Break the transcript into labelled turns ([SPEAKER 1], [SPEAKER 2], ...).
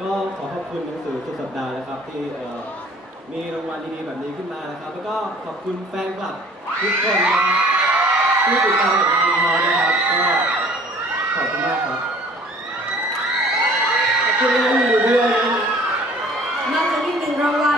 [SPEAKER 1] ก็ขอขอบคุณหนังสือสุดสัปดาห์นะครับ ที่เอ่อมีรางวัลดีๆแบบนี้ขึ้นมานะครับ แล้วก็ขอบคุณแฟนคลับทุกคนนะครับที่ติดตามผลงานของเรานะครับก็ขอบคุณมากครับ
[SPEAKER 2] ขอบคุณน้องหมิวด้วยนะคะนอกจากนี้หนึ่งรางวัล